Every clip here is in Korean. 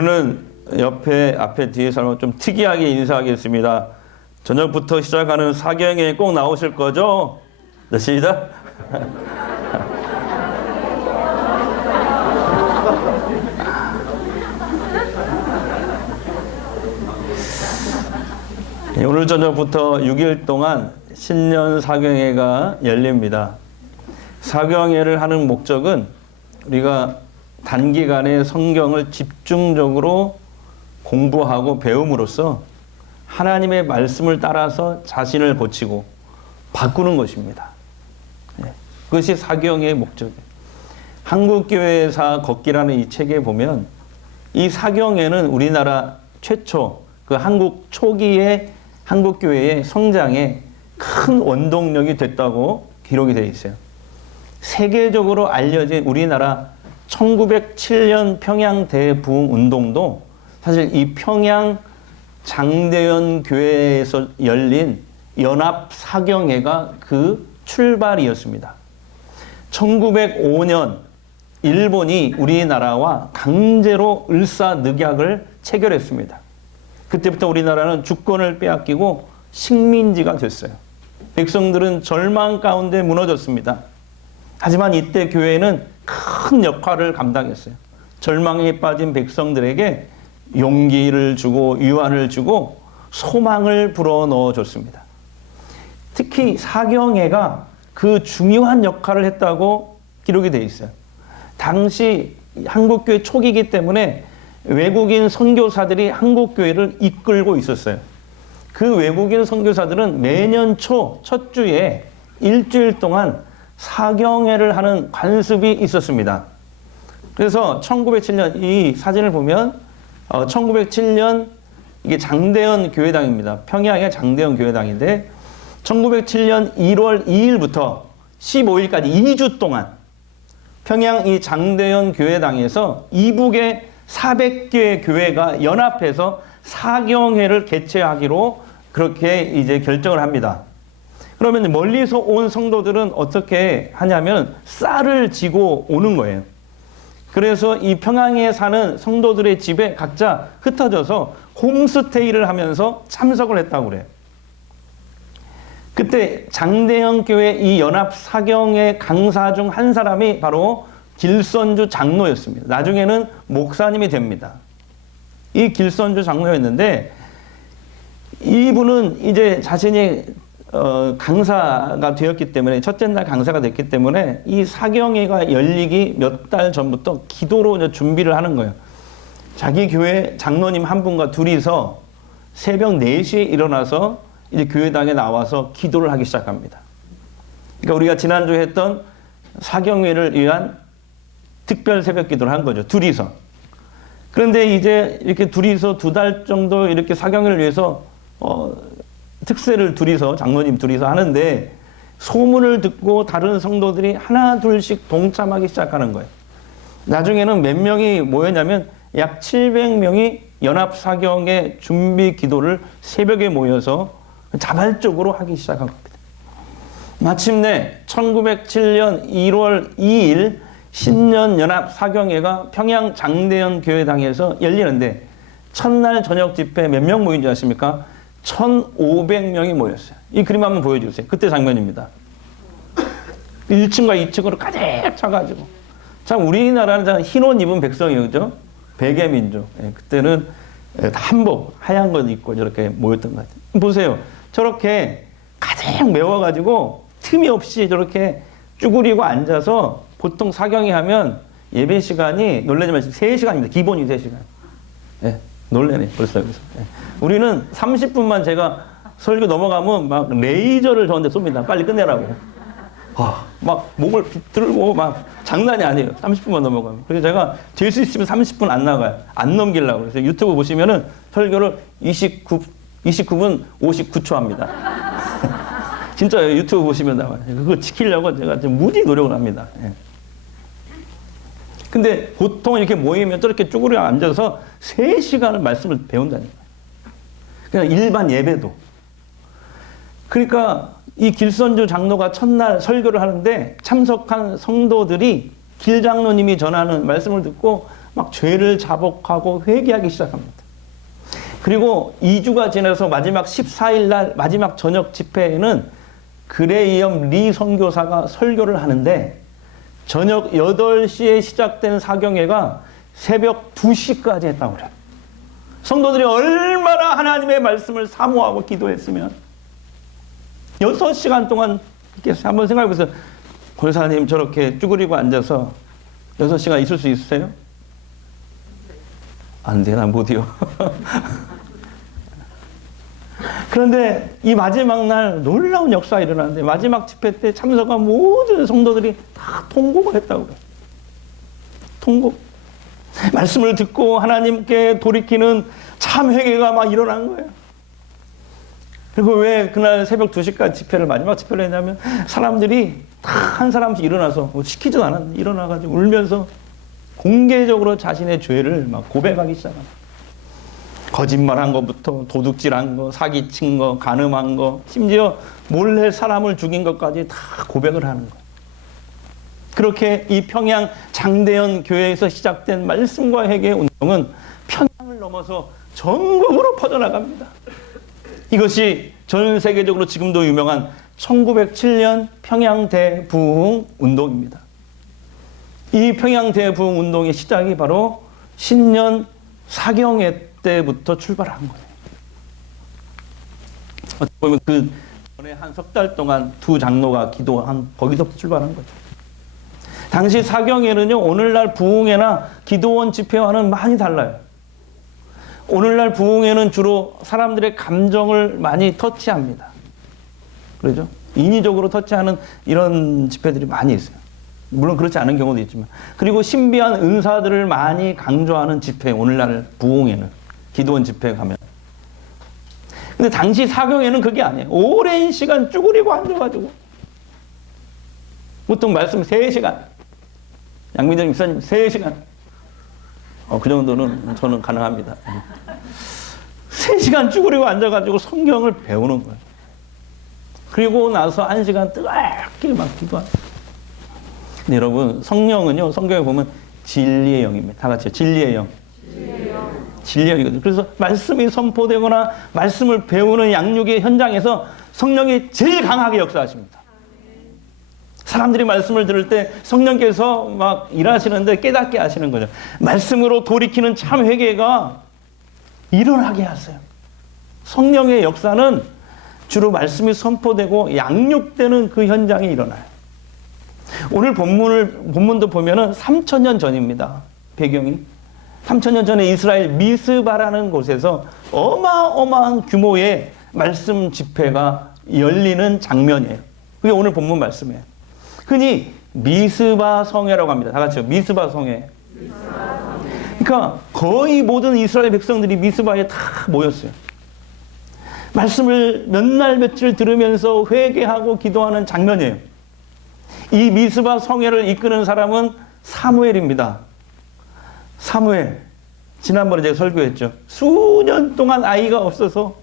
오늘은 앞에 뒤에 사람 좀 특이하게 인사하겠습니다. 저녁부터 시작하는 사경에 꼭 나오실 거죠? 네, 시작. 오늘 저녁부터 6일 동안 신년 사경회가 열립니다. 사경회를 하는 목적은 우리가 단기간에 성경을 집중적으로 공부하고 배움으로써 하나님의 말씀을 따라서 자신을 고치고 바꾸는 것입니다. 그것이 사경회의 목적이에요. 한국교회사 걷기라는 이 책에 보면 이 사경회는 우리나라 최초 그 한국 초기의 한국교회의 성장에 큰 원동력이 됐다고 기록이 되어 있어요. 세계적으로 알려진 우리나라 1907년 평양 대부흥 운동도 사실 이 평양 장대연 교회에서 열린 연합 사경회가 그 출발이었습니다. 1905년 일본이 우리나라와 강제로 을사늑약을 체결했습니다. 그때부터 우리나라는 주권을 빼앗기고 식민지가 됐어요. 백성들은 절망 가운데 무너졌습니다. 하지만 이때 교회는 큰 역할을 감당했어요. 절망에 빠진 백성들에게 용기를 주고 위안을 주고 소망을 불어넣어 줬습니다. 특히 사경회가 그 중요한 역할을 했다고 기록이 되어 있어요. 당시 한국교회 초기이기 때문에 외국인 선교사들이 한국교회를 이끌고 있었어요. 그 외국인 선교사들은 매년 초 첫 주에 일주일 동안 사경회를 하는 관습이 있었습니다. 그래서 1907년 이 사진을 보면 1907년 이게 장대연 교회당입니다. 평양의 장대연 교회당인데 1907년 1월 2일부터 15일까지 2주 동안 평양 이 장대연 교회당에서 이북의 400개의 교회가 연합해서 사경회를 개최하기로 그렇게 이제 결정을 합니다. 그러면 멀리서 온 성도들은 어떻게 하냐면 쌀을 지고 오는 거예요. 그래서 이 평양에 사는 성도들의 집에 각자 흩어져서 홈스테이를 하면서 참석을 했다고 그래요. 그때 장대현 교회 이 연합 사경회 강사 중 한 사람이 바로 길선주 장로였습니다. 나중에는 목사님이 됩니다. 이 길선주 장로였는데 이분은 이제 자신이 강사가 되었기 때문에 첫째 날 강사가 됐기 때문에 이 사경회가 열리기 몇 달 전부터 기도로 이제 준비를 하는 거예요. 자기 교회 장로님 한 분과 둘이서 새벽 4시에 일어나서 이제 교회당에 나와서 기도를 하기 시작합니다. 그러니까 우리가 지난주에 했던 사경회를 위한 특별 새벽 기도를 한 거죠. 둘이서. 그런데 이제 이렇게 둘이서 2달 정도 이렇게 사경회를 위해서 특세를 둘이서 장로님 둘이서 하는데 소문을 듣고 다른 성도들이 하나 둘씩 동참하기 시작하는 거예요. 나중에는 몇 명이 모였냐면 약 700명이 연합사경의 준비 기도를 새벽에 모여서 자발적으로 하기 시작한 겁니다. 마침내 1907년 1월 2일 신년 연합사경회가 평양 장대연 교회당에서 열리는데 첫날 저녁 집회 몇 명 모인 줄 아십니까? 1,500명이 모였어요. 이 그림 한번 보여주세요. 그때 장면입니다. 1층과 2층으로 가득 차가지고. 참 우리나라는 흰 옷 입은 백성이에요. 그죠? 백의민족. 그때는 한복 하얀 것 입고 저렇게 모였던 것 같아요. 보세요. 저렇게 가득 메워가지고 틈이 없이 저렇게 쭈그리고 앉아서 보통 사경회 하면 예배 시간이 놀라지 마시고 3시간입니다. 기본이 3시간. 네. 놀래네, 벌써 여기서. 우리는 30분만 제가 설교 넘어가면 막 레이저를 저한테 쏩니다. 빨리 끝내라고. 막 목을 비틀고 막 장난이 아니에요. 30분만 넘어가면. 그래서 제가 될 수 있으면 30분 안 나가요. 안 넘기려고. 그래서 유튜브 보시면은 설교를 29분 59초 합니다. 진짜 유튜브 보시면 나와요. 그거 지키려고 제가 좀 무지 노력을 합니다. 근데 보통 이렇게 모이면 저렇게 쭈그려 앉아서 3시간을 말씀을 배운다니까요. 그냥 일반 예배도. 그러니까 이 길선주 장로가 첫날 설교를 하는데 참석한 성도들이 길 장로님이 전하는 말씀을 듣고 막 죄를 자복하고 회개하기 시작합니다. 그리고 2주가 지나서 마지막 14일 날 마지막 저녁 집회에는 그레이엄 리 선교사가 설교를 하는데 저녁 8시에 시작된 사경회가 새벽 2시까지 했다고 그래요. 성도들이 얼마나 하나님의 말씀을 사모하고 기도했으면 6시간 동안 이렇게 한번 생각해 보세요. 권사님 저렇게 쭈그리고 앉아서 6시간 있을 수 있으세요? 안 돼, 난 못해요. 그런데 이 마지막 날 놀라운 역사가 일어나는데 마지막 집회 때 참석한 모든 성도들이 다 통곡을 했다고 그래요. 통곡. 말씀을 듣고 하나님께 돌이키는 참 회개가 막 일어난 거예요. 그리고 왜 그날 새벽 2시까지 집회를 마지막 집회를 했냐면 사람들이 다 한 사람씩 일어나서 뭐 시키지도 않았는데 일어나가지고 울면서 공개적으로 자신의 죄를 막 고백하기 시작합니다. 거짓말한 것부터 도둑질한 거, 사기친 거, 간음한 거, 심지어 몰래 사람을 죽인 것까지 다 고백을 하는 거예요. 그렇게 이 평양 장대현 교회에서 시작된 말씀과 회개 운동은 평양을 넘어서 전국으로 퍼져나갑니다. 이것이 전 세계적으로 지금도 유명한 1907년 평양 대부흥 운동입니다. 이 평양 대부흥 운동의 시작이 바로 신년 사경회 때부터 출발한 거예요. 어떻게 보면 그 전에 한 석 달 동안 두 장로가 기도한 거기서부터 출발한 거죠. 당시 사경회는요, 오늘날 부흥회나 기도원 집회와는 많이 달라요. 오늘날 부흥회는 주로 사람들의 감정을 많이 터치합니다. 그렇죠? 인위적으로 터치하는 이런 집회들이 많이 있어요. 물론 그렇지 않은 경우도 있지만. 그리고 신비한 은사들을 많이 강조하는 집회, 오늘날 부흥회는. 기도원 집회 가면. 근데 당시 사경회는 그게 아니에요. 오랜 시간 쭈그리고 앉아가지고. 보통 말씀 3시간. 양민정 목사님 3시간. 그 정도는 저는 가능합니다. 3시간 쭈그리고 앉아가지고 성경을 배우는 거예요. 그리고 나서 1시간 뜨겁게 막 기도하는. 근데 여러분, 성령은요, 성경에 보면 진리의 영입니다. 다 같이요. 진리의 영. 진리의 영이거든요. 그래서 말씀이 선포되거나 말씀을 배우는 양육의 현장에서 성령이 제일 강하게 역사하십니다. 사람들이 말씀을 들을 때 성령께서 막 일하시는데 깨닫게 하시는 거죠. 말씀으로 돌이키는 참 회개가 일어나게 하세요. 성령의 역사는 주로 말씀이 선포되고 양육되는 그 현장에 일어나요. 오늘 본문도 보면은 3000년 전입니다. 배경이. 3000년 전에 이스라엘 미스바라는 곳에서 어마어마한 규모의 말씀 집회가 열리는 장면이에요. 그게 오늘 본문 말씀이에요. 흔히 미스바 성회라고 합니다. 다 같이요. 미스바 성회. 그러니까 거의 모든 이스라엘 백성들이 미스바에 다 모였어요. 말씀을 몇 날 며칠 들으면서 회개하고 기도하는 장면이에요. 이 미스바 성회를 이끄는 사람은 사무엘입니다. 사무엘. 지난번에 제가 설교했죠. 수년 동안 아이가 없어서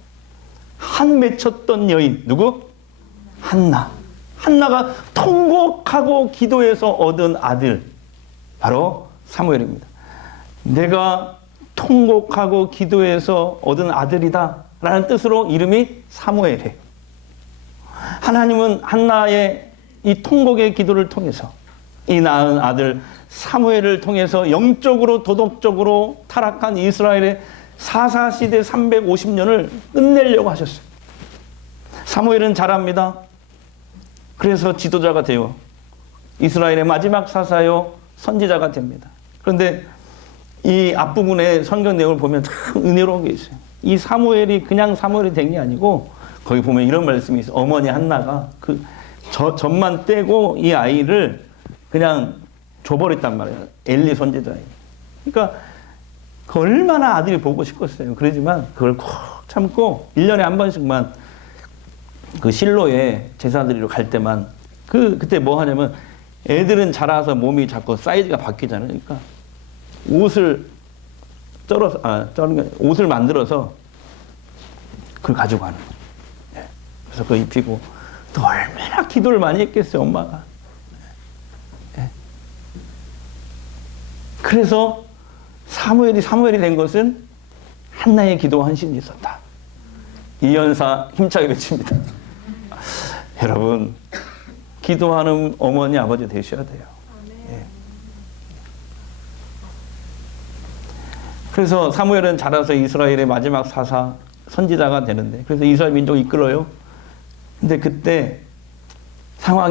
한 맺혔던 여인. 누구? 한나. 한나가 통곡하고 기도해서 얻은 아들. 바로 사무엘입니다. 내가 통곡하고 기도해서 얻은 아들이다 라는 뜻으로 이름이 사무엘이에요. 하나님은 한나의 이 통곡의 기도를 통해서 이 낳은 아들 사무엘을 통해서 영적으로 도덕적으로 타락한 이스라엘의 사사시대 350년을 끝내려고 하셨어요. 사무엘은 잘합니다. 그래서 지도자가 되어 이스라엘의 마지막 사사요 선지자가 됩니다. 그런데 이 앞부분의 성경 내용을 보면 참 은혜로운 게 있어요. 이 사무엘이 그냥 사무엘이 된 게 아니고 거기 보면 이런 말씀이 있어요. 어머니 한나가 그 젖만 떼고 이 아이를 그냥 줘버렸단 말이에요. 엘리 선지자에. 그러니까 그 얼마나 아들이 보고 싶었어요. 그러지만 그걸 꼭 참고 1년에 한 번씩만 그 실로에 제사 드리러 갈 때만 그때 뭐 하냐면 애들은 자라서 몸이 자꾸 사이즈가 바뀌잖아요. 그러니까 옷을 옷을 만들어서 그걸 가지고 가는 거예요. 네. 그래서 그거 입히고 또 얼마나 기도를 많이 했겠어요, 엄마가. 네. 그래서 사무엘이 된 것은 한나의 기도와 헌신이 있었다. 이 연사 힘차게 외칩니다. 여러분, 기도하는 어머니 아버지 되셔야 돼요. 예. 그래서 사무엘은 자라서 이스라엘의 마지막 사사 선지자가 되는데, 그래서 이스라엘 민족을 이끌어요. 근데 그때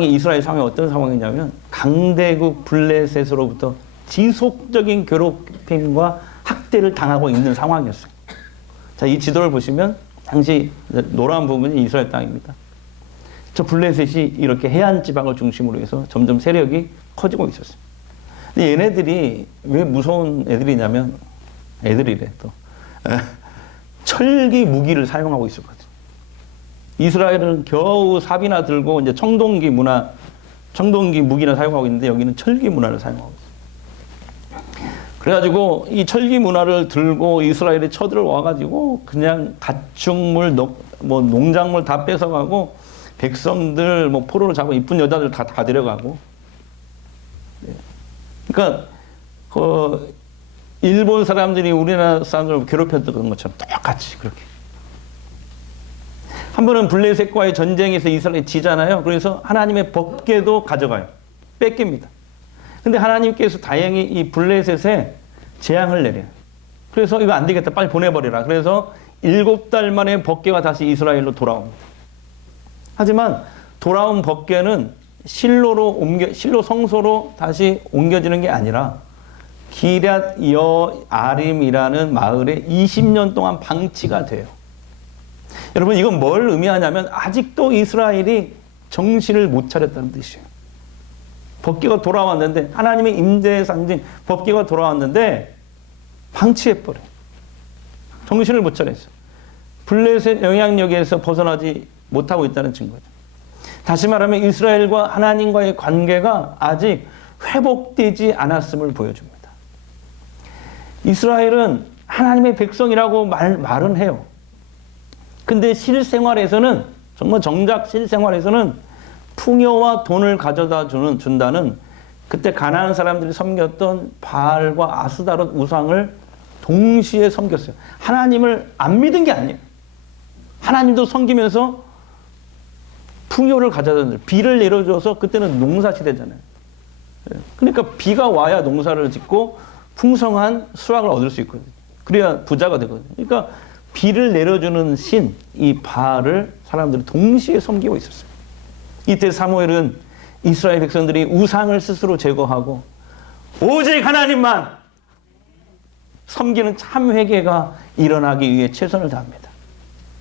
이스라엘 상황이 어떤 상황이냐면 강대국 블레셋으로부터 지속적인 괴롭힘과 학대를 당하고 있는 상황이었어요. 자, 이 지도를 보시면 당시 노란 부분이 이스라엘 땅입니다. 저 블레셋이 이렇게 해안 지방을 중심으로 해서 점점 세력이 커지고 있었어요. 근데 얘네들이 왜 무서운 애들이냐면, 애들이래 또 철기 무기를 사용하고 있었거든요. 이스라엘은 겨우 삽이나 들고 이제 청동기 무기나 사용하고 있는데, 여기는 철기 문화를 사용하고 있어요. 그래가지고 이 철기 문화를 들고 이스라엘에 쳐들어와가지고 그냥 가축물, 농작물 다 뺏어가고, 백성들 포로를 잡고 이쁜 여자들 다 데려가고. 그러니까 일본 사람들이 우리나라 사람들을 괴롭혔던 것처럼 똑같이 그렇게. 한 번은 블레셋과의 전쟁에서 이스라엘이 지잖아요. 그래서 하나님의 법궤도 가져가요. 뺏깁니다. 근데 하나님께서 다행히 이 블레셋에 재앙을 내려요. 그래서 이거 안 되겠다, 빨리 보내버리라. 그래서 7달 만에 법궤가 다시 이스라엘로 돌아옵니다. 하지만 돌아온 법궤는 실로 성소로 다시 옮겨지는 게 아니라 기럇 여아림이라는 마을에 20년 동안 방치가 돼요. 여러분, 이건 뭘 의미하냐면 아직도 이스라엘이 정신을 못 차렸다는 뜻이에요. 법궤가 돌아왔는데, 하나님의 임재의 상징 법궤가 돌아왔는데 방치해버려요. 정신을 못 차렸어요. 블레셋 영향력에서 벗어나지 못하고 있다는 증거죠. 다시 말하면 이스라엘과 하나님과의 관계가 아직 회복되지 않았음을 보여줍니다. 이스라엘은 하나님의 백성이라고 말은 해요. 근데 실생활에서는, 정말 정작 실생활에서는 풍요와 돈을 가져다 준다는, 그때 가나안 사람들이 섬겼던 바알과 아스다롯 우상을 동시에 섬겼어요. 하나님을 안 믿은 게 아니에요. 하나님도 섬기면서 풍요를 가져다 준, 비를 내려줘서, 그때는 농사 시대잖아요. 그러니까 비가 와야 농사를 짓고 풍성한 수확을 얻을 수 있거든요. 그래야 부자가 되거든요. 그러니까 비를 내려주는 신, 이 바알을 사람들이 동시에 섬기고 있었어요. 이때 사무엘은 이스라엘 백성들이 우상을 스스로 제거하고 오직 하나님만 섬기는 참 회개가 일어나기 위해 최선을 다합니다.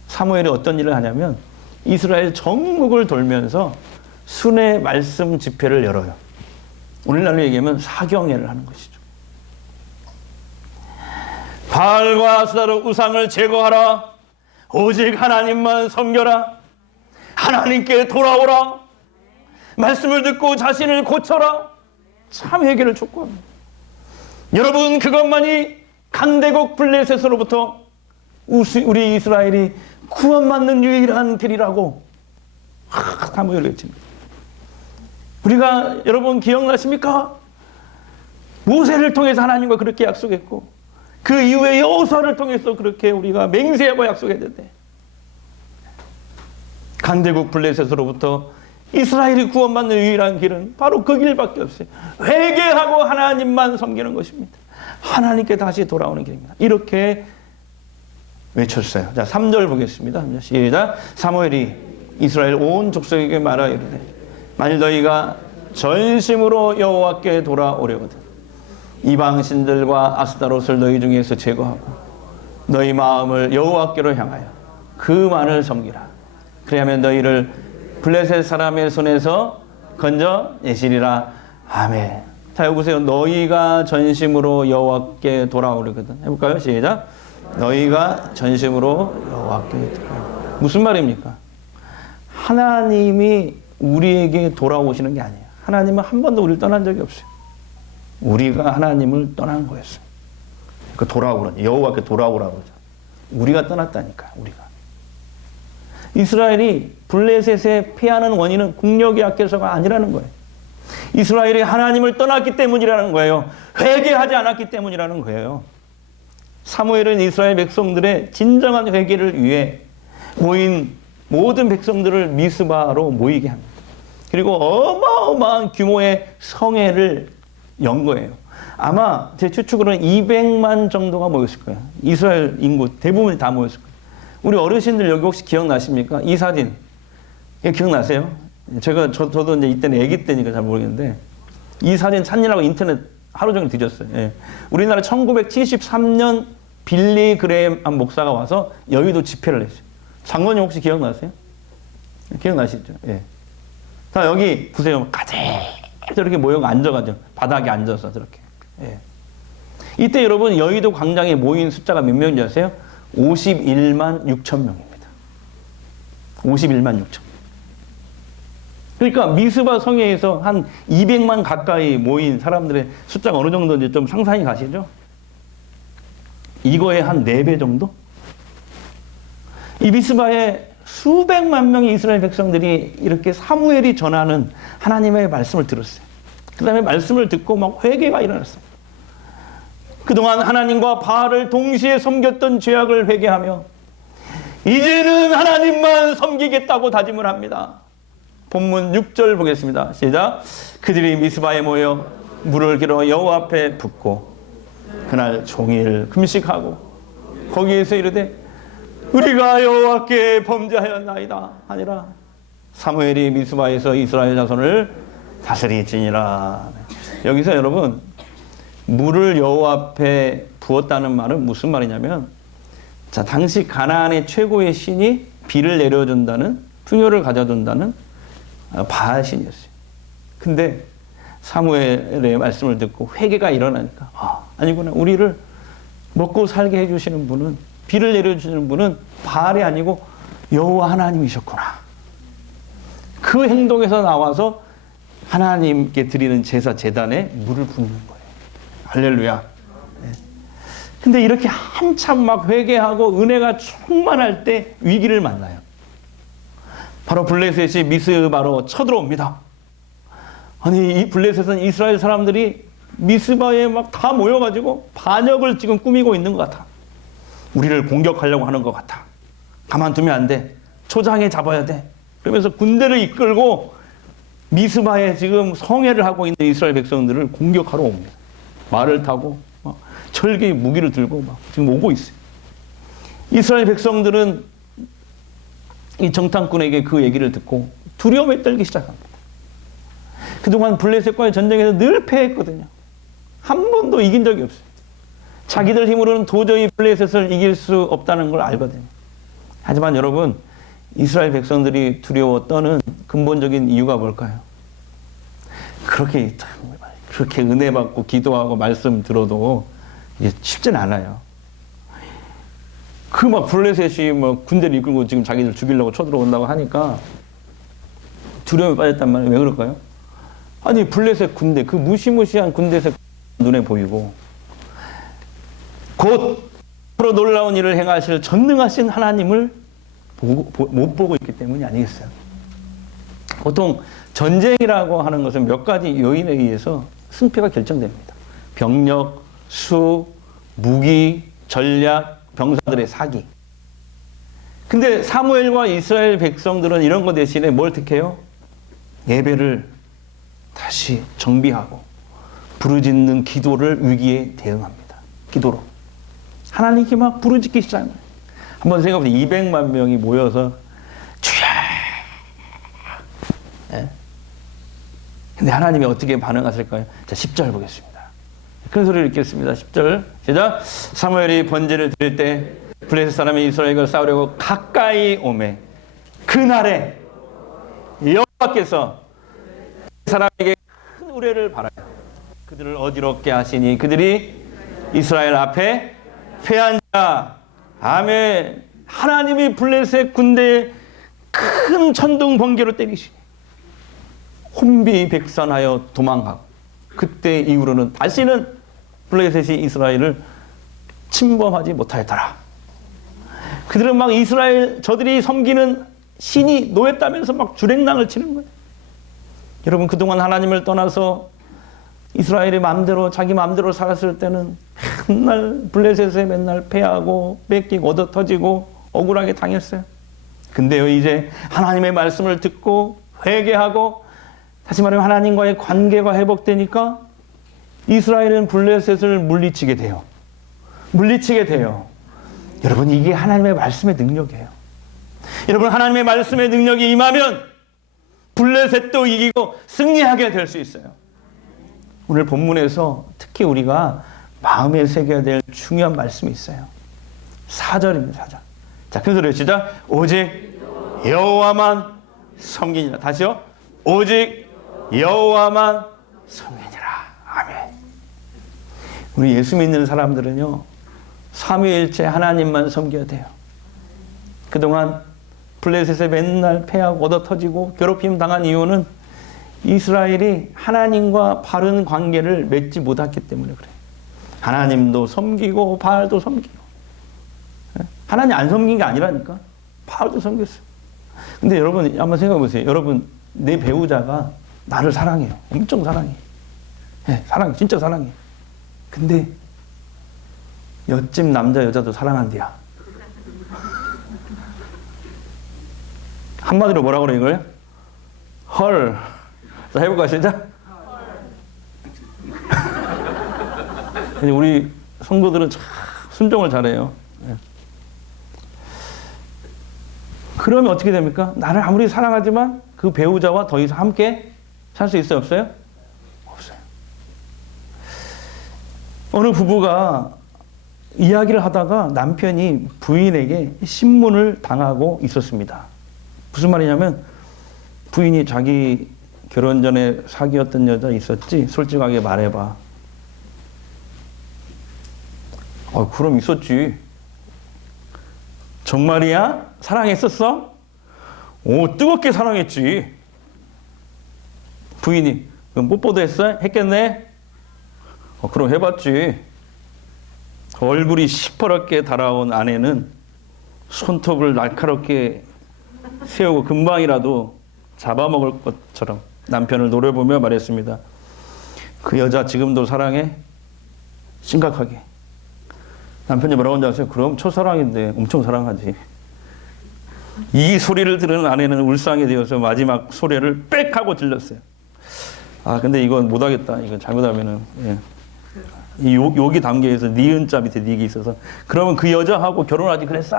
사무엘이 어떤 일을 하냐면 이스라엘 전국을 돌면서 순회 말씀 집회를 열어요. 오늘날로 얘기하면 사경회를 하는 것이죠. 바알과 아스타롯 우상을 제거하라. 오직 하나님만 섬겨라. 하나님께 돌아오라. 말씀을 듣고 자신을 고쳐라. 참 회개를 촉구합니다. 여러분, 그것만이 강대국 블레셋으로부터 우리 이스라엘이 구원받는 유일한 길이라고 사무엘이 외칩니다. 우리가, 여러분 기억나십니까? 모세를 통해서 하나님과 그렇게 약속했고, 그 이후에 여호수아를 통해서 그렇게 우리가 맹세하고 약속했는데, 강대국 블레셋으로부터 이스라엘이 구원받는 유일한 길은 바로 그 길밖에 없어요. 회개하고 하나님만 섬기는 것입니다. 하나님께 다시 돌아오는 길입니다. 이렇게 외쳤어요. 자, 3절 보겠습니다. 시작. 사무엘이 이스라엘 온 족속에게 말하여 이르되, 만일 너희가 전심으로 여호와께 돌아오려거든 이방 신들과 아스타롯을 너희 중에서 제거하고 너희 마음을 여호와께로 향하여 그만을 섬기라. 그리하면 너희를 블레셋 사람의 손에서 건져 내시리라. 아멘. 자, 여기 보세요. 너희가 전심으로 여호와께 돌아오려거든. 해볼까요? 시작. 너희가 전심으로 여호와께 돌아오려. 무슨 말입니까? 하나님이 우리에게 돌아오시는 게 아니에요. 하나님은 한 번도 우리를 떠난 적이 없어요. 우리가 하나님을 떠난 거였어요. 그 돌아오라니, 여호와께 돌아오라고 그러죠. 우리가 떠났다니까, 우리가. 이스라엘이 블레셋에 패하는 원인은 국력이 약해서가 아니라는 거예요. 이스라엘이 하나님을 떠났기 때문이라는 거예요. 회개하지 않았기 때문이라는 거예요. 사무엘은 이스라엘 백성들의 진정한 회개를 위해 모인 모든 백성들을 미스바로 모이게 합니다. 그리고 어마어마한 규모의 성회를 연 거예요. 아마 제 추측으로는 200만 정도가 모였을 거예요. 이스라엘 인구 대부분이 다 모였을 거예요. 우리 어르신들 여기 혹시 기억나십니까? 이 사진. 기억나세요? 저도 이제 이때는 아기 때니까 잘 모르겠는데, 이 사진 찾느라고 인터넷 하루 종일 뒤졌어요. 예. 우리나라 1973년 빌리 그레임 한 목사가 와서 여의도 집회를 했어요. 장관님 혹시 기억나세요? 기억나시죠? 예. 자, 여기 보세요. 가재 저렇게 모여가 앉아가지고 바닥에 앉아서 저렇게. 예. 이때 여러분 여의도 광장에 모인 숫자가 몇 명인지 아세요? 51만 6천 명입니다. 51만 6천. 그러니까 미스바 성회에서 한 200만 가까이 모인 사람들의 숫자가 어느 정도인지 좀 상상이 가시죠? 이거의 한 4배 정도? 이 미스바에 수백만 명의 이스라엘 백성들이 이렇게 사무엘이 전하는 하나님의 말씀을 들었어요. 그 다음에 말씀을 듣고 막 회개가 일어났어요. 그동안 하나님과 바알을 동시에 섬겼던 죄악을 회개하며 이제는 하나님만 섬기겠다고 다짐을 합니다. 본문 6절 보겠습니다. 시작. 그들이 미스바에 모여 물을 길어 여호와 앞에 붓고 그날 종일 금식하고 거기에서 이르되 우리가 여호와께 범죄하였나이다 하니라. 사무엘이 미스바에서 이스라엘 자손을 다스리지니라. 여기서 여러분 물을 여호와 앞에 부었다는 말은 무슨 말이냐면, 자, 당시 가나안의 최고의 신이 비를 내려준다는, 풍요를 가져준다는 바알 신이었어요. 근데 사무엘의 말씀을 듣고 회개가 일어나니까 아니구나, 우리를 먹고 살게 해주시는 분은, 비를 내려주시는 분은 바알이 아니고 여호와 하나님이셨구나. 그 행동에서 나와서 하나님께 드리는 제사 제단에 물을 붓는 거예요. 할렐루야. 근데 이렇게 한참 막 회개하고 은혜가 충만할 때 위기를 만나요. 바로 블레셋이 미스바로 쳐들어옵니다. 아니, 이 블레셋은 이스라엘 사람들이 미스바에 막 다 모여가지고 반역을 지금 꾸미고 있는 것 같아. 우리를 공격하려고 하는 것 같아. 가만두면 안 돼. 초장에 잡아야 돼. 그러면서 군대를 이끌고 미스바에 지금 성회를 하고 있는 이스라엘 백성들을 공격하러 옵니다. 말을 타고 막 철기의 무기를 들고 막 지금 오고 있어요. 이스라엘 백성들은 이 정탐꾼에게 그 얘기를 듣고 두려움에 떨기 시작합니다. 그동안 블레셋과의 전쟁에서 늘 패했거든요. 한 번도 이긴 적이 없어요. 자기들 힘으로는 도저히 블레셋을 이길 수 없다는 걸 알거든요. 하지만 여러분, 이스라엘 백성들이 두려워 떠는 근본적인 이유가 뭘까요? 그렇게 은혜 받고 기도하고 말씀 들어도 쉽진 않아요. 그 막 블레셋이 뭐 군대를 이끌고 지금 자기들 죽이려고 쳐들어온다고 하니까 두려움에 빠졌단 말이에요. 왜 그럴까요? 아니, 블레셋 군대, 그 무시무시한 군대에서 눈에 보이고 곧 앞으로 놀라운 일을 행하실 전능하신 하나님을 못 보고 있기 때문이 아니겠어요? 보통 전쟁이라고 하는 것은 몇 가지 요인에 의해서 승패가 결정됩니다. 병력, 수, 무기, 전략, 병사들의 사기. 근데 사무엘과 이스라엘 백성들은 이런 것 대신에 뭘 택해요? 예배를 다시 정비하고 부르짖는 기도를 위기에 대응합니다. 기도로. 하나님께 막 부르짖기 시작합니다. 한번 생각해보세요. 200만 명이 모여서 주여! 예? 근데 하나님이 어떻게 반응하실까요? 자, 10절 보겠습니다. 큰 소리를 읽겠습니다. 10절 시작. 사무엘이 번제를 드릴 때 블레셋 사람이 이스라엘과 싸우려고 가까이 오매 그날에 여호와께서 사람에게 큰 우레를 바라요. 그들을 어지럽게 하시니 그들이 이스라엘 앞에 패한 자. 아멘. 하나님이 블레셋 군대에 큰 천둥 번개로 때리시니 혼비백산하여 도망가고, 그때 이후로는 다시는 블레셋이 이스라엘을 침범하지 못하였더라. 그들은 막 저들이 섬기는 신이 노였다면서 막 주랭랑을 치는 거예요. 여러분, 그동안 하나님을 떠나서 이스라엘이 자기 마음대로 살았을 때는 맨날 블레셋에 맨날 패하고 뺏기고 얻어 터지고 억울하게 당했어요. 근데요, 이제 하나님의 말씀을 듣고 회개하고 다시 말하면 하나님과의 관계가 회복되니까 이스라엘은 블레셋을 물리치게 돼요. 물리치게 돼요. 여러분, 이게 하나님의 말씀의 능력이에요. 여러분, 하나님의 말씀의 능력이 임하면 블레셋도 이기고 승리하게 될 수 있어요. 오늘 본문에서 특히 우리가 마음에 새겨야 될 중요한 말씀이 있어요. 4절입니다. 4절. 자, 큰 소리로 시작. 오직 여호와만 섬기니라. 다시요. 오직 여호와만 섬기니라. 아멘. 우리 예수 믿는 사람들은요, 삼위일체 하나님만 섬겨야 돼요. 그동안 블레셋에 맨날 패하고 얻어 터지고 괴롭힘 당한 이유는 이스라엘이 하나님과 바른 관계를 맺지 못했기 때문에 그래요. 하나님도 섬기고 바알도 섬기고. 하나님 안 섬긴 게 아니라니까. 바알도 섬겼어요. 근데 여러분 한번 생각해 보세요. 여러분, 내 배우자가 나를 사랑해요. 엄청 사랑해. 네, 사랑해. 진짜 사랑해. 근데 옆집 남자 여자도 사랑한대야. 한마디로 뭐라고 그래 이거요? 헐. 자, 해볼까요, 시작? 우리 성도들은 참 순종을 잘해요. 그러면 어떻게 됩니까? 나를 아무리 사랑하지만 그 배우자와 더 이상 함께 살 수 있어요, 없어요? 없어요. 어느 부부가 이야기를 하다가 남편이 부인에게 신문을 당하고 있었습니다. 무슨 말이냐면 부인이 자기 결혼 전에 사귀었던 여자 있었지? 솔직하게 말해봐. 그럼 있었지. 정말이야? 사랑했었어? 오, 뜨겁게 사랑했지. 부인이, 그럼 뽀뽀도 했어? 했겠네? 그럼 해봤지. 얼굴이 시퍼렇게 달아온 아내는 손톱을 날카롭게 세우고 금방이라도 잡아먹을 것처럼 남편을 노려보며 말했습니다. 그 여자 지금도 사랑해? 심각하게. 남편이 뭐라고 하는지 아세요? 그럼 첫사랑인데 엄청 사랑하지. 이 소리를 들은 아내는 울상이 되어서 마지막 소리를 빽 하고 질렀어요. 근데 이건 못하겠다. 이건 잘못하면은. 예. 이 욕이 담겨있어. 니은자 밑에 니기 있어서. 그러면 그 여자하고 결혼하지 그랬어.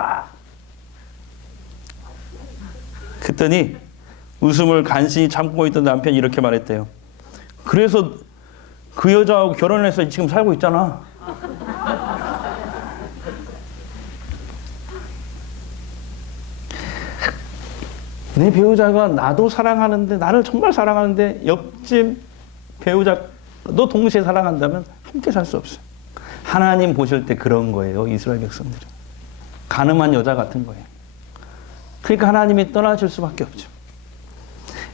그랬더니 웃음을 간신히 참고 있던 남편이 이렇게 말했대요. 그래서 그 여자하고 결혼해서 지금 살고 있잖아. 내 배우자가 나도 사랑하는데, 나를 정말 사랑하는데 옆집 배우자도 동시에 사랑한다면 함께 살 수 없어요. 하나님 보실 때 그런 거예요. 이스라엘 백성들은. 가늠한 여자 같은 거예요. 그러니까 하나님이 떠나실 수밖에 없죠.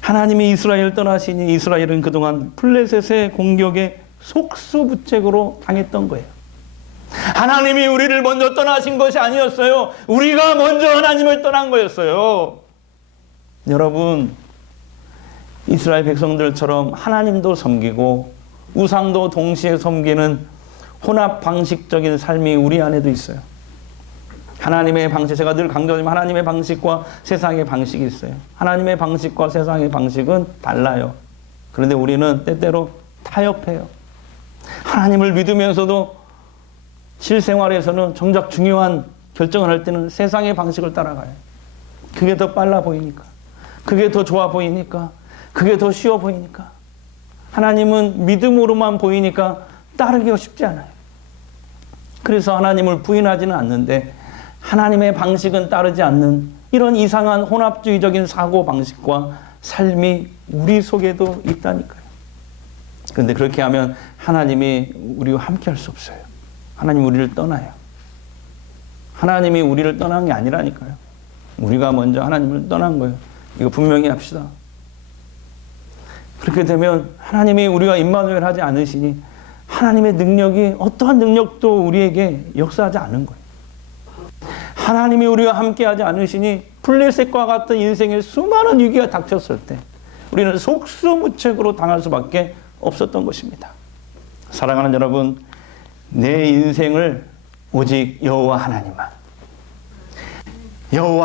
하나님이 이스라엘을 떠나시니 이스라엘은 그동안 블레셋의 공격에 속수무책으로 당했던 거예요. 하나님이 우리를 먼저 떠나신 것이 아니었어요. 우리가 먼저 하나님을 떠난 거였어요. 여러분, 이스라엘 백성들처럼 하나님도 섬기고 우상도 동시에 섬기는 혼합 방식적인 삶이 우리 안에도 있어요. 하나님의 방식, 제가 늘 강조하지만 하나님의 방식과 세상의 방식이 있어요. 하나님의 방식과 세상의 방식은 달라요. 그런데 우리는 때때로 타협해요. 하나님을 믿으면서도 실생활에서는 정작 중요한 결정을 할 때는 세상의 방식을 따라가요. 그게 더 빨라 보이니까. 그게 더 좋아 보이니까. 그게 더 쉬워 보이니까. 하나님은 믿음으로만 보이니까 따르기가 쉽지 않아요. 그래서 하나님을 부인하지는 않는데 하나님의 방식은 따르지 않는 이런 이상한 혼합주의적인 사고방식과 삶이 우리 속에도 있다니까요. 그런데 그렇게 하면 하나님이 우리와 함께 할 수 없어요. 하나님 우리를 떠나요. 하나님이 우리를 떠난 게 아니라니까요. 우리가 먼저 하나님을 떠난 거예요. 이거 분명히 합시다. 그렇게 되면 하나님이 우리가 임마누엘 하지 않으시니 하나님의 능력이 어떠한 능력도 우리에게 역사하지 않은 거예요. 하나님이 우리와 함께하지 않으시니 블레셋과 같은 인생의 수많은 위기가 닥쳤을 때 우리는 속수무책으로 당할 수밖에 없었던 것입니다. 사랑하는 여러분, 내 인생을 오직 여호와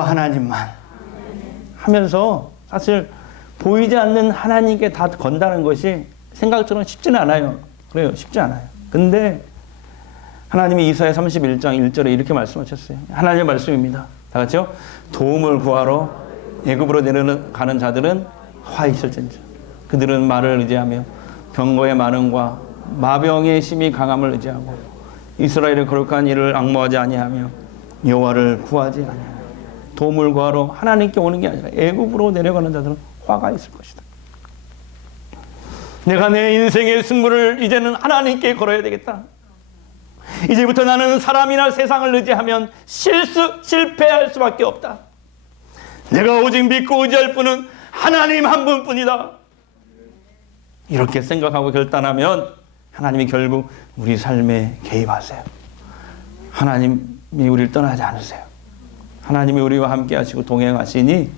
하나님만 하면서 사실 보이지 않는 하나님께 다 건다는 것이 생각처럼 쉽지는 않아요. 그래요. 쉽지 않아요. 근데 하나님이 이사야 31장 1절에 이렇게 말씀하셨어요. 하나님의 말씀입니다. 다 같이요. 도움을 구하러 애굽으로 내려가는 자들은 화 있을진저. 그들은 말을 의지하며 병거의 많음과 마병의 심히 강함을 의지하고 이스라엘의 거룩한 일을 앙모하지 아니하며 여호와를 구하지 아니하며. 도움을 구하러 하나님께 오는 게 아니라 애굽으로 내려가는 자들은 화가 있을 것이다. 내가 내 인생의 승부를 이제는 하나님께 걸어야 되겠다. 이제부터 나는 사람이나 세상을 의지하면 실패할 수밖에 없다. 내가 오직 믿고 의지할 분은 하나님 한 분뿐이다. 이렇게 생각하고 결단하면 하나님이 결국 우리 삶에 개입하세요. 하나님이 우리를 떠나지 않으세요. 하나님이 우리와 함께 하시고 동행하시니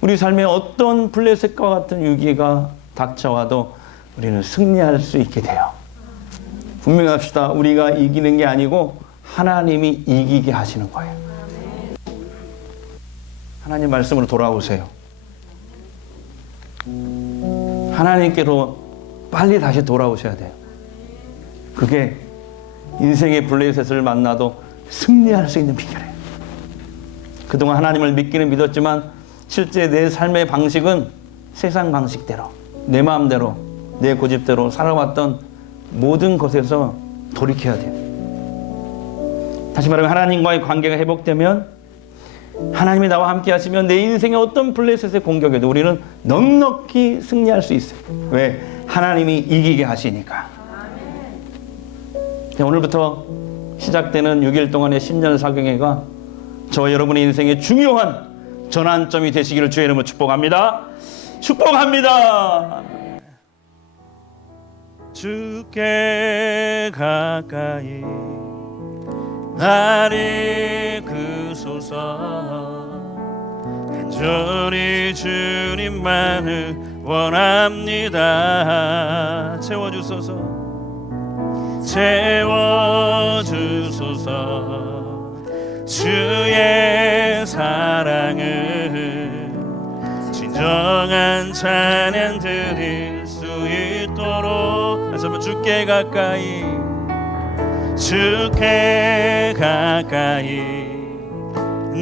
우리 삶에 어떤 블레셋과 같은 위기가 닥쳐와도 우리는 승리할 수 있게 돼요. 분명합시다. 우리가 이기는 게 아니고 하나님이 이기게 하시는 거예요. 하나님 말씀으로 돌아오세요. 하나님께로 빨리 다시 돌아오셔야 돼요. 그게 인생의 블레셋을 만나도 승리할 수 있는 비결이에요. 그동안 하나님을 믿기는 믿었지만 실제 내 삶의 방식은 세상 방식대로, 내 마음대로, 내 고집대로 살아왔던 모든 것에서 돌이켜야 돼요. 다시 말하면 하나님과의 관계가 회복되면, 하나님이 나와 함께 하시면 내 인생의 어떤 블레셋의 공격에도 우리는 넉넉히 승리할 수 있어요. 왜? 하나님이 이기게 하시니까. 오늘부터 시작되는 6일 동안의 신년 사경회가 저와 여러분의 인생의 중요한 전환점이 되시기를 주의 이름으로 축복합니다. 축복합니다. 주께 가까이 나를 이끄소서. 간절히 주님만을 원합니다. 채워주소서. 채워주소서. 주의 사랑을 진정한 찬양 드릴 수 있도록. 다시 한번 주께 가까이, 주께 가까이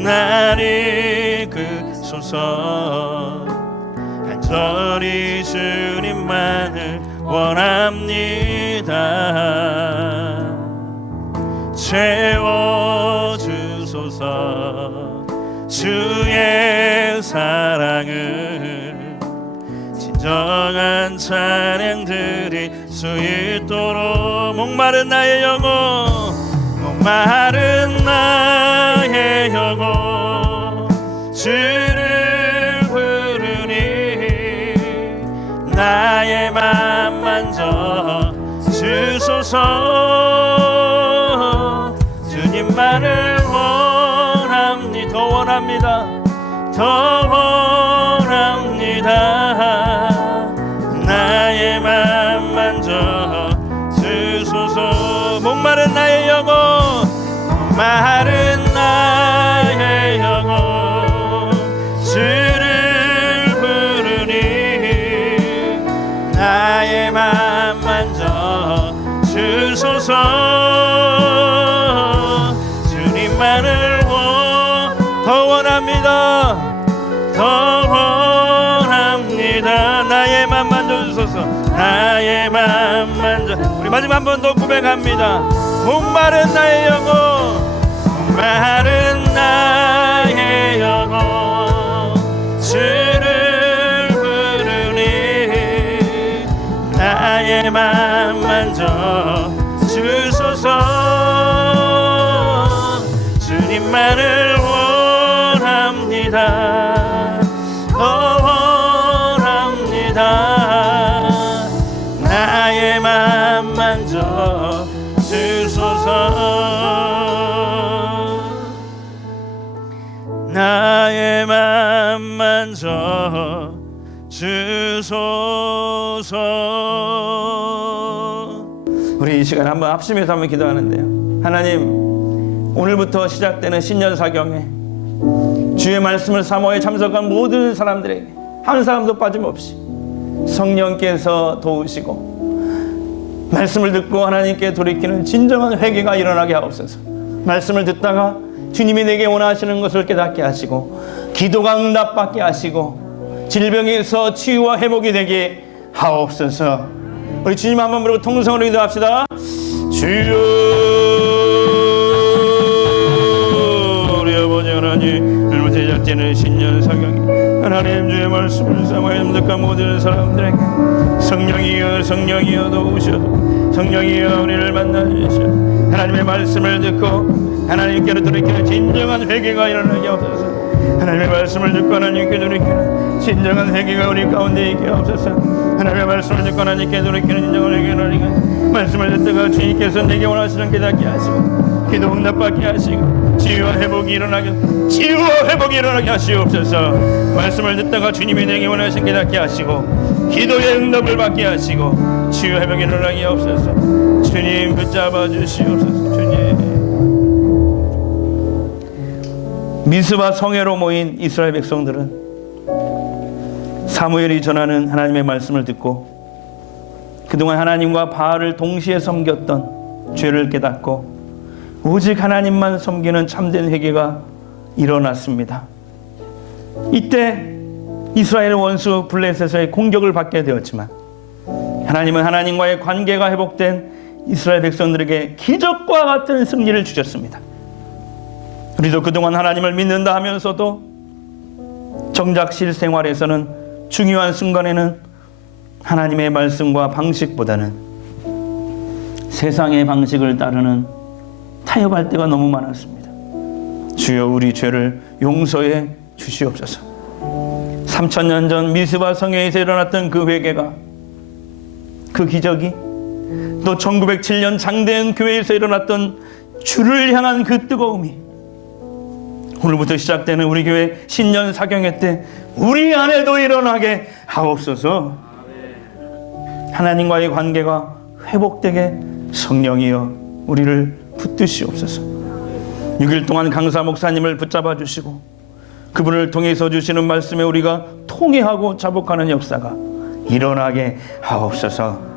나를 이끄소서. 간절히 주님만을 원합니다. 채워주소서. 주의 사랑을 진정한 찬양 드릴 수 있도록. 목마른 나의 영혼, 목마른 나의 영혼 주를 부르니 나의 맘 만져 주소서. 주님만을 원합니다. 더 원합니다. 더 원합니다. 나의 맘 만져 주소서. 목마른 나의 영혼, 목마른 나의 영혼 주를 부르니 나의 맘 만져 주소서. 주님만을 더 원합니다. 더 원합니다. 나의 맘 만져주소서. 나의 맘 만져. 우리 마지막 한 번 더 고백합니다. 목마른 나의 영혼, 목마른 나의 영혼 주를 부르니 나의 맘 만져 주소서. 주님만을 원합니다. 더 원합니다. 나의 맘 만져 주소서. 나의 맘 만져 주소서. 우리 이 시간 한번 합심해서 한번 기도하는데요. 하나님, 오늘부터 시작되는 신년 사경에 주의 말씀을 사모에 참석한 모든 사람들에게 한 사람도 빠짐없이 성령께서 도우시고 말씀을 듣고 하나님께 돌이키는 진정한 회개가 일어나게 하옵소서. 말씀을 듣다가 주님이 내게 원하시는 것을 깨닫게 하시고 기도가 응답받게 하시고 질병에서 치유와 회복이 되게 하옵소서. 우리 주님 한번 부르고 통성으로 기도합시다. 주여, 우리 아버지 하나님, 오늘 제작되는 신년 사경에 하나님 주의 말씀을 삼아 염득한 모든 사람들에게 성령이여 도우셔서 성령이여 우리를 만나주시어 하나님의 말씀을 듣고 하나님께로 돌이키는 진정한 회개가 일어나게 하옵소서. 하나님의 말씀을 듣고 하나님께 돌이키는 진정한 회개가 우리 가운데 있게 하옵소서. 하나님의 말씀을 듣고 하나님께 돌이키는 진정한 회개가 일어나게, 말씀을 듣다가 주님께서 내게 원하시는 깨닫게 하시고 기도 응답받게 하시고 치유와 회복이 일어나게 하시옵소서. 말씀을 듣다가 주님이 내게 원하시는 깨닫게 하시고 기도의 응답을 받게 하시고 치유 회복이 일어나게 하옵소서. 주님 붙잡아 주시옵소서. 주님, 미스바 성회로 모인 이스라엘 백성들은 사무엘이 전하는 하나님의 말씀을 듣고 그동안 하나님과 바알을 동시에 섬겼던 죄를 깨닫고 오직 하나님만 섬기는 참된 회개가 일어났습니다. 이때 이스라엘 원수 블레셋의 공격을 받게 되었지만 하나님은 하나님과의 관계가 회복된 이스라엘 백성들에게 기적과 같은 승리를 주셨습니다. 우리도 그동안 하나님을 믿는다 하면서도 정작 실생활에서는 중요한 순간에는 하나님의 말씀과 방식보다는 세상의 방식을 따르는 타협할 때가 너무 많았습니다. 주여, 우리 죄를 용서해 주시옵소서. 3000년 전 미스바 성회에서 일어났던 그 회개가, 그 기적이, 또 1907년 장대현 교회에서 일어났던 주를 향한 그 뜨거움이 오늘부터 시작되는 우리 교회 신년 사경회 때 우리 안에도 일어나게 하옵소서. 하나님과의 관계가 회복되게 성령이여 우리를 붙드시옵소서. 6일 동안 강사 목사님을 붙잡아 주시고 그분을 통해서 주시는 말씀에 우리가 통회하고 자복하는 역사가 일어나게 하옵소서.